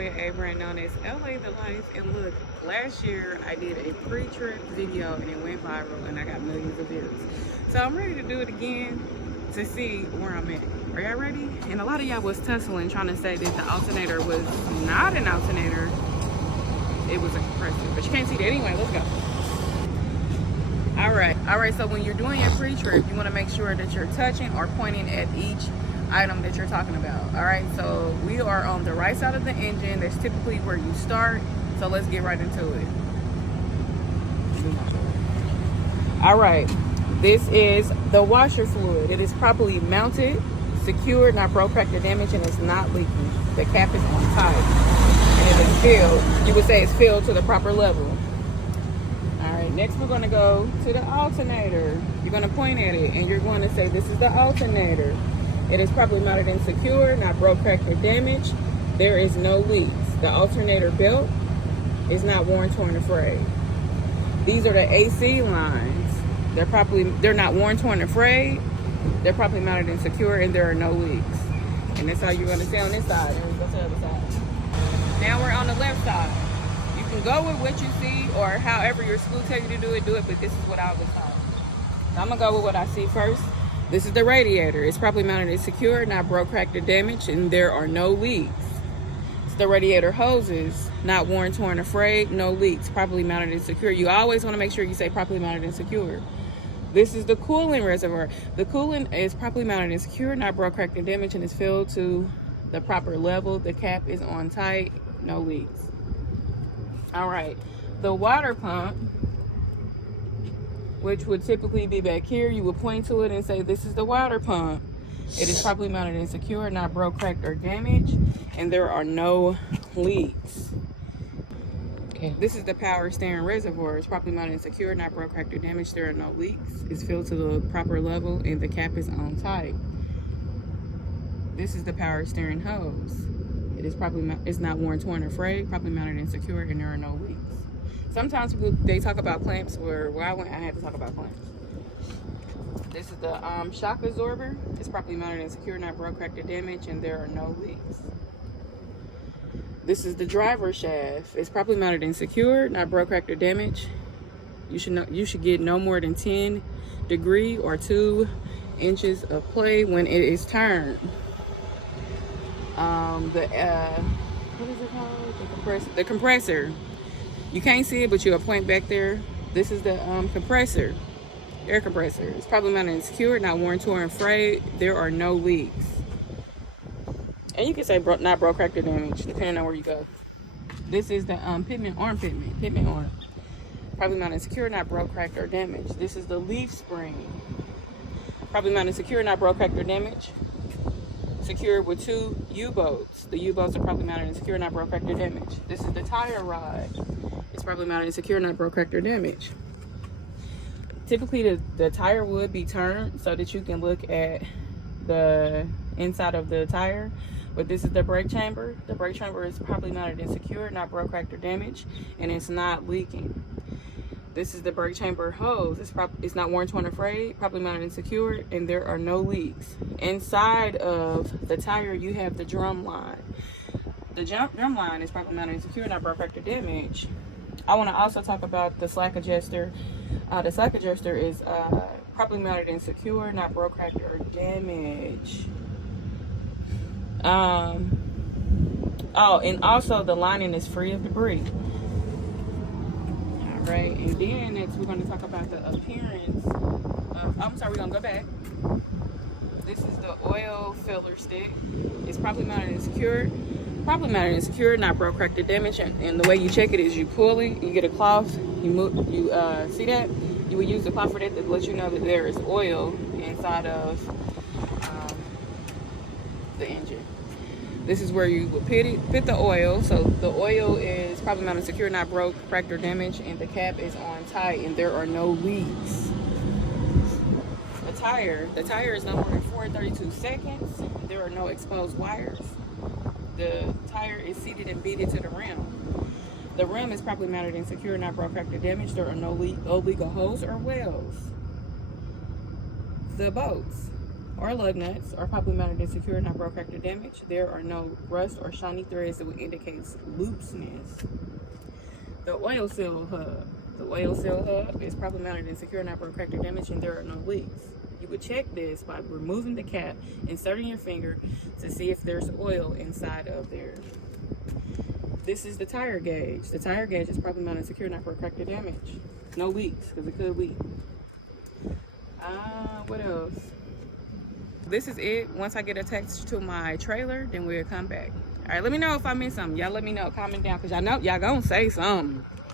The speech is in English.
Brand known as LA The Life. And look, last year I did a pre-trip video and it went viral and I got millions of views. So I'm ready to do it again to see where I'm at. Are y'all ready? And a lot of y'all was tussling trying to say that the alternator was not an alternator. It was a compressor, but you can't see that anyway. Let's go. All right, so when you're doing your pre-trip, you want to make sure that you're touching or pointing at each item that you're talking about. All right, so we are on the right side of the engine. That's typically where you start. So let's get right into it. All right, this is the washer fluid. It is properly mounted, secured, not broke, cracked, or damaged, and it's not leaking. The cap is on tight, and it is filled. You would say it's filled to the proper level. All right, next we're going to go to the alternator. You're going to point at it, and you're going to say, this is the alternator. It is properly mounted and secure, not broke, cracked, or damaged. There is no leaks. The alternator belt is not worn, torn, or frayed. These are the AC lines. They're not worn, torn, or frayed. They're properly mounted and secure, and there are no leaks. And that's how you're going to stay on this side. And we go to the other side. Now we're on the left side. You can go with what you see, or however your school tells you to do it, but this is what I was taught. So I'm going to go with what I see first. This is the radiator. It's properly mounted and secure, not broke, cracked, or damaged, and there are no leaks. It's the radiator hoses, not worn, torn, or frayed, no leaks, properly mounted and secure. You always want to make sure you say properly mounted and secure. This is the coolant reservoir. The coolant is properly mounted and secure, not broke, cracked, or damaged, and is filled to the proper level. The cap is on tight, no leaks. All right, the water pump, which would typically be back here, you would point to it and say, this is the water pump. It is properly mounted and secure, not broke, cracked, or damaged, and there are no leaks. Okay. This is the power steering reservoir. It's properly mounted and secure, not broke, cracked, or damaged. There are no leaks. It's filled to the proper level, and the cap is on tight. This is the power steering hose. It's not worn, torn, or frayed, properly mounted and secure, and there are no leaks. Sometimes they talk about clamps, where I went, I had to talk about clamps. This is the shock absorber. It's properly mounted and secure, not broke, cracked, or damaged, and there are no leaks. This is the driver shaft. It's properly mounted and secure, not broke, cracked, or damaged. You should get no more than 10 degree or 2 inches of play when it is turned. What is it called? The compressor. You can't see it, but you'll point back there. This is the compressor, air compressor. It's probably mounted and secure, not worn, torn, frayed. There are no leaks. And you can say not broke, cracked, or damaged, depending on where you go. This is the pitman arm. Probably mounted and secure, not broke, cracked, or damaged. This is the leaf spring. Probably mounted and secure, not broke, cracked, or damaged. Secured with 2 U-bolts. The U-bolts are probably mounted and secure, not broke, cracked, or damaged. This is the tire rod. It's probably mounted and secure, not broke, cracked, or damaged. Typically, the tire would be turned so that you can look at the inside of the tire. But this is the brake chamber. The brake chamber is properly mounted and secure, not broke, cracked, or damaged, and it's not leaking. This is the brake chamber hose. It's not worn, torn, or frayed, properly mounted and secured, and there are no leaks. Inside of the tire, you have the drum line. The drum line is properly mounted and secured, not broke, cracked, or damaged. I want to also talk about the slack adjuster. The slack adjuster is properly mounted and secure, not broke, cracked, or damaged. And also the lining is free of debris. All right, and then next we're going to talk about the appearance of, we're going to go back. This is the oil filler stick. It's properly mounted and secured. Properly mounted and secured, not broke, cracked, or damaged. And the way you check it is you pull it, you get a cloth, see that? You would use the cloth for that to let you know that there is oil inside of the engine. This is where you would pit the oil. So the oil is properly mounted and secure, not broke, cracked, or damaged, and the cap is on tight, and there are no leaks. The tire is no more than 432 seconds. There are no exposed wires. The tire is seated and beaded to the rim. The rim is properly mounted and secure, not broke, cracked, or damaged. There are no illegal holes or wells. The bolts or lug nuts are properly mounted and secure, not broke, cracked, or damaged. There are no rust or shiny threads that would indicate looseness. The oil seal hub. The oil seal hub is properly mounted and secure, not broke, cracked, or damaged, and there are no leaks. You would check this by removing the cap, inserting your finger to see if there's oil inside of there. This is the tire gauge. The tire gauge is properly mounted and secure, not broke, cracked, or damaged. No leaks, because it could leak. What else? This is it. Once I get attached to my trailer, then we'll come back. All right, let me know if I missed something. Y'all let me know. Comment down, because y'all know y'all gonna say something.